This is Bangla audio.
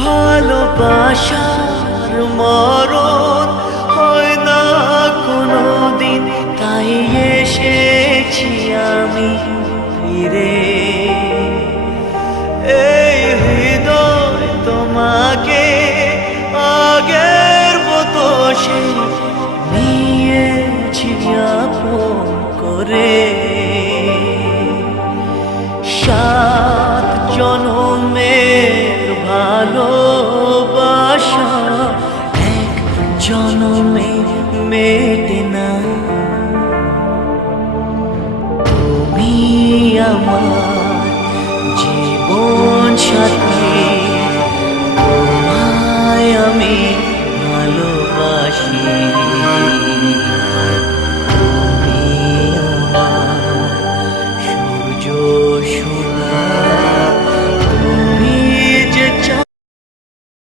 ভালোবাসার মরণ হয় না কোনোদিন, তাই এসেছি আমি ফিরে। এই হৃদয় তোমাকে আগের মতো সে নিয়েছি আপন করে। 7 জনমের ভালোবাসা এক জনমে মেটে না। তুমি আমার জীবন সাথী, তোমায় আমি